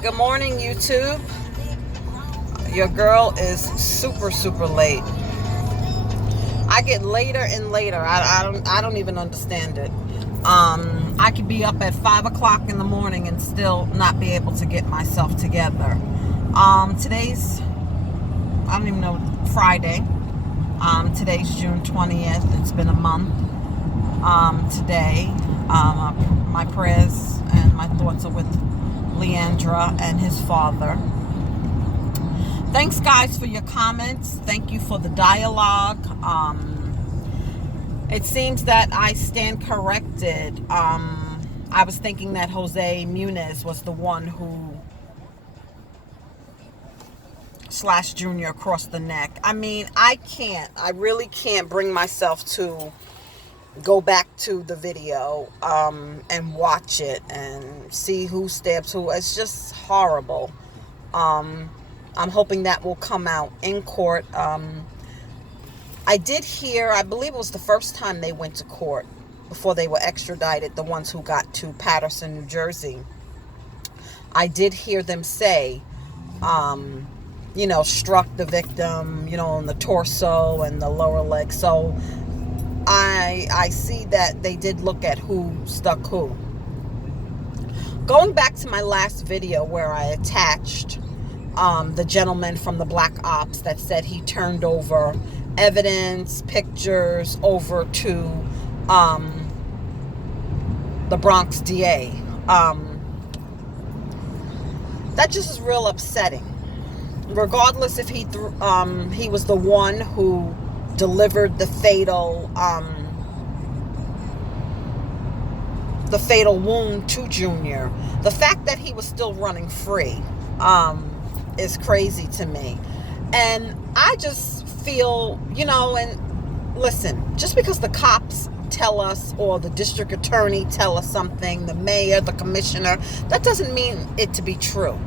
Good morning, YouTube. Your girl is super late. I get later and later. I don't even understand it. I could be up at 5 o'clock in the morning and still not be able to get myself together. Today's, I don't even know, Friday. Today's June 20th. It's been a month. Today, my prayers and my thoughts are with Leandra and his father. Thanks, guys, for your comments. Thank you for the dialogue. It seems that I stand corrected. I was thinking that Jose Muniz was the one who slashed Junior across the neck. I mean, I really can't bring myself to go back to the video and watch it and see who stabs who. It's just horrible. I'm hoping that will come out in court. I did hear, I believe it was the first time they went to court before they were extradited, the ones who got to Paterson, New Jersey. I did hear them say, struck the victim, on the torso and the lower leg. So I see that they did look at who stuck who. Going back to my last video where I attached the gentleman from the Black Ops that said he turned over evidence, pictures over to the Bronx DA. That just is real upsetting. Regardless if he was the one who delivered the fatal wound to Junior, the fact that he was still running free is crazy to me. And I just feel, and listen, just because the cops tell us or the district attorney tell us something, the mayor, the commissioner, that doesn't mean it to be true.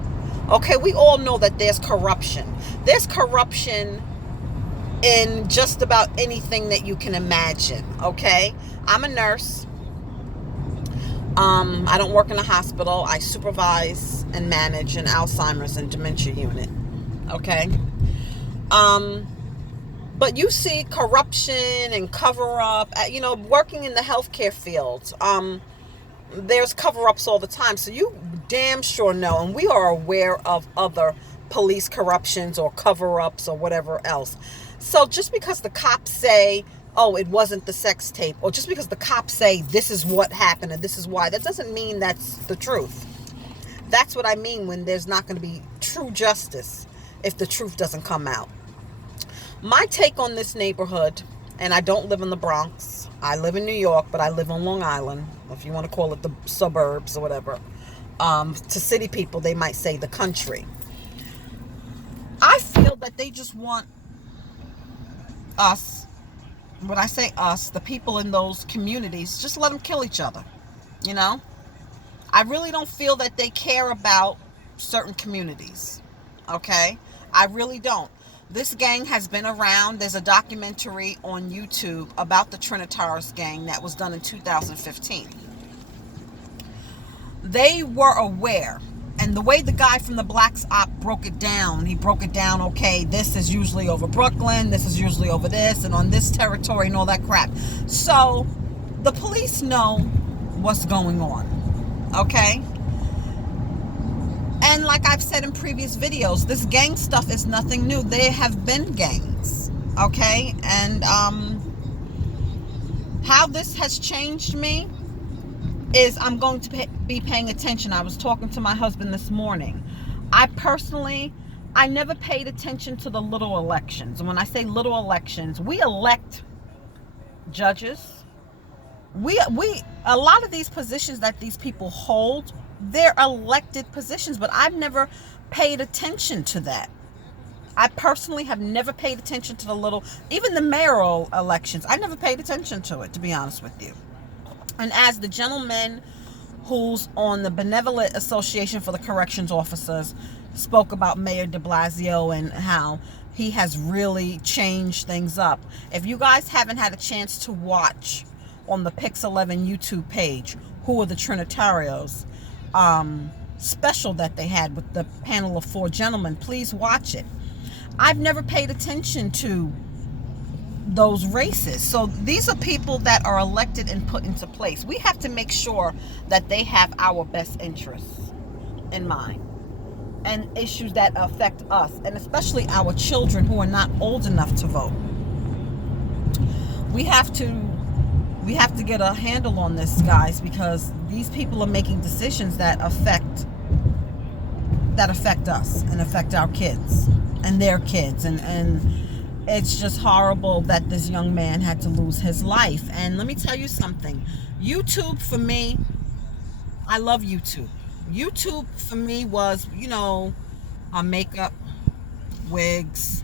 Okay, we all know that there's corruption. There's corruption in just about anything that you can imagine, okay? I'm a nurse. I don't work in a hospital. I supervise and manage an Alzheimer's and dementia unit, okay? But you see corruption and cover-up, working in the healthcare field. There's cover-ups all the time, so you damn sure know, and we are aware of other police corruptions or cover-ups or whatever else. So just because the cops say, oh, it wasn't the sex tape, or just because the cops say this is what happened and this is why, that doesn't mean that's the truth. That's what I mean when there's not going to be true justice if the truth doesn't come out. My take on this neighborhood, and I don't live in the Bronx. I live in New York, but I live on Long Island, if you want to call it the suburbs or whatever. To city people, they might say the country. I feel that they just want us, when I say us, the people in those communities, just let them kill each other, I really don't feel that they care about certain communities, okay? I really don't. This gang has been around. There's a documentary on YouTube about the Trinitarios gang that was done in 2015. They were aware. And the way the guy from the Black Ops broke it down, okay, this is usually over Brooklyn, this is usually over this, and on this territory and all that crap. So the police know what's going on, okay? And like I've said in previous videos, this gang stuff is nothing new. There have been gangs, okay? And how this has changed me is I'm going to be paying attention. I was talking to my husband this morning. I never paid attention to the little elections. And when I say little elections, we elect judges. A lot of these positions that these people hold, they're elected positions, but I've never paid attention to that. I personally have never paid attention to the little, even the mayoral elections. I never paid attention to it, to be honest with you. And as the gentleman who's on the Benevolent Association for the Corrections Officers spoke about Mayor de Blasio and how he has really changed things up. If you guys haven't had a chance to watch on the Pix 11 YouTube page, Who Are the Trinitarios, special that they had with the panel of 4 gentlemen. Please watch it. I've never paid attention to those races. So these are people that are elected and put into place. We have to make sure that they have our best interests in mind, and issues that affect us, and especially our children who are not old enough to vote. We have to get a handle on this, guys, because these people are making decisions that affect us and affect our kids and their kids, and it's just horrible that this young man had to lose his life. And let me tell you something. YouTube, for me, I love YouTube. YouTube for me was, makeup, wigs,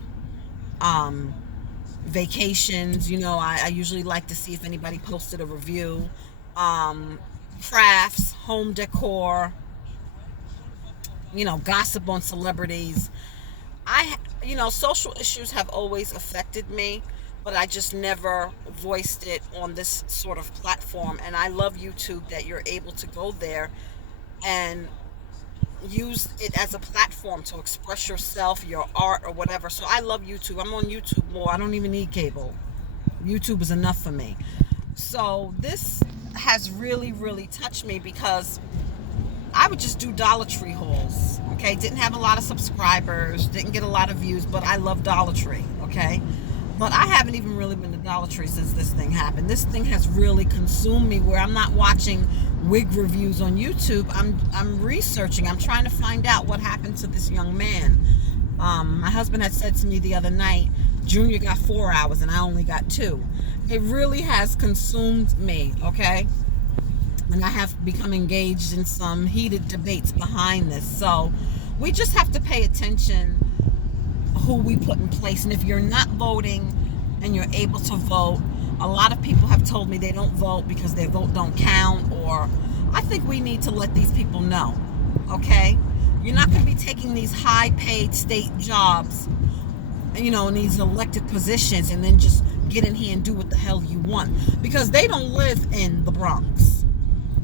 vacations. I usually like to see if anybody posted a review, crafts, home decor, gossip on celebrities. Social issues have always affected me, but I just never voiced it on this sort of platform. And I love YouTube, that you're able to go there and use it as a platform to express yourself, your art, or whatever. So I love YouTube. I'm on YouTube more. I don't even need cable. YouTube is enough for me. So this has really, really touched me, because I would just do Dollar Tree hauls. Okay, didn't have a lot of subscribers, didn't get a lot of views, but I love Dollar Tree. Okay, but I haven't even really been to Dollar Tree since this thing happened. This thing has really consumed me, where I'm not watching wig reviews on YouTube. I'm researching. I'm trying to find out what happened to this young man. My husband had said to me the other night, Junior got 4 hours and I only got 2. It really has consumed me, okay? And I have become engaged in some heated debates behind this. So we just have to pay attention who we put in place. And if you're not voting and you're able to vote, a lot of people have told me they don't vote because their vote don't count, or I think we need to let these people know, okay? You're not going to be taking these high-paid state jobs, in these elected positions, and then just get in here and do what the hell you want, because they don't live in the Bronx.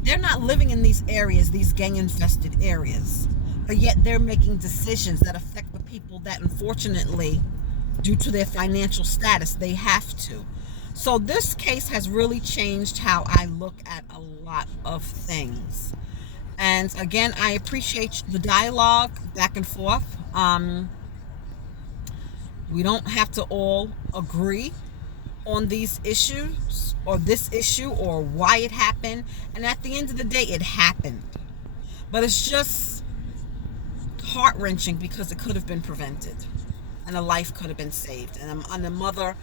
They're not living in these areas, these gang-infested areas, but yet they're making decisions that affect the people that, unfortunately, due to their financial status, they have to. So this case has really changed how I look at a lot of things. And again, I appreciate the dialogue back and forth. We don't have to all agree on these issues, or this issue, or why it happened. And at the end of the day, it happened. But it's just heart-wrenching, because it could have been prevented, and a life could have been saved, and a mother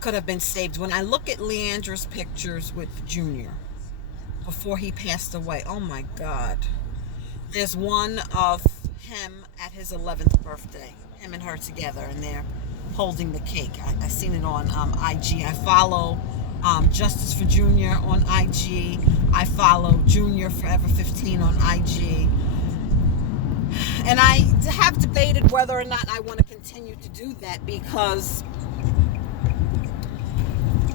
could have been saved. When I look at Leandra's pictures with Junior before he passed away, oh my God. There's one of him at his 11th birthday, him and her together, and they're holding the cake. I seen it on IG. I follow Justice for Junior on IG. I follow Junior Forever 15 on IG. And I have debated whether or not I want to continue to do that, because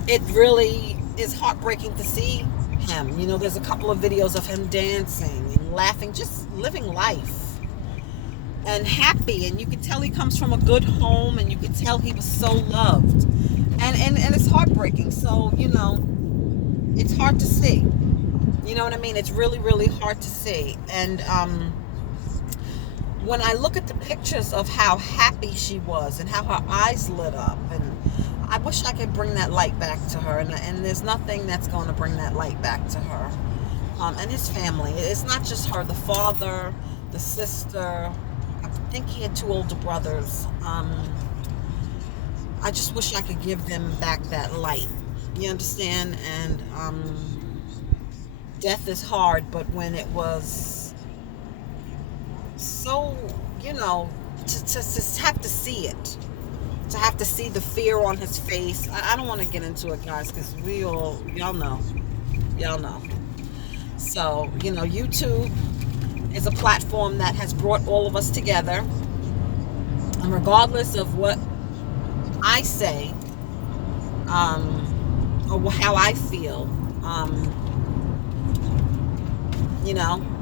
it really is heartbreaking to see him. There's a couple of videos of him dancing and laughing, just living life and happy, and you can tell he comes from a good home, and you can tell he was so loved, and it's heartbreaking. So it's hard to see, you know what I mean? It's really, really hard to see. And when I look at the pictures of how happy she was and how her eyes lit up, and I wish I could bring that light back to her, and there's nothing that's going to bring that light back to her and his family. It's not just her, the father, the sister. I think he had 2 older brothers. I just wish I could give them back that light. You understand? And death is hard, but when it was so, to have to see it, to have to see the fear on his face. I don't want to get into it, guys, because y'all know. So, YouTube is a platform that has brought all of us together. And regardless of what I say, or how I feel,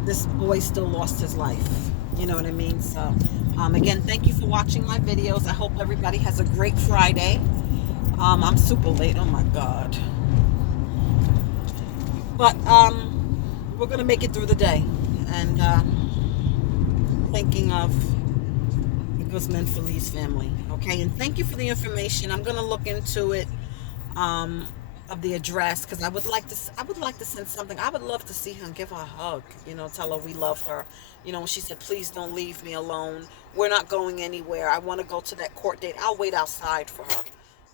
this boy still lost his life. You know what I mean? So, again, thank you for watching my videos. I hope everybody has a great Friday. I'm super late. Oh my God. But we're gonna make it through the day, and thinking of the Guzman Feliz family. Okay, and thank you for the information. I'm gonna look into it. Um, of the address, because I would like to send something. I would love to see her and give her a hug, tell her we love her. When she said, please don't leave me alone, we're not going anywhere, I want to go to that court date, I'll wait outside for her.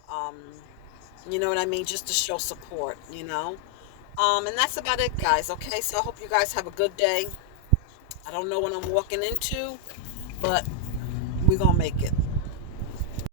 um you know what I mean, just to show support. And that's about it, guys. Okay, so I hope you guys have a good day. I don't know what I'm walking into, but we're gonna make it.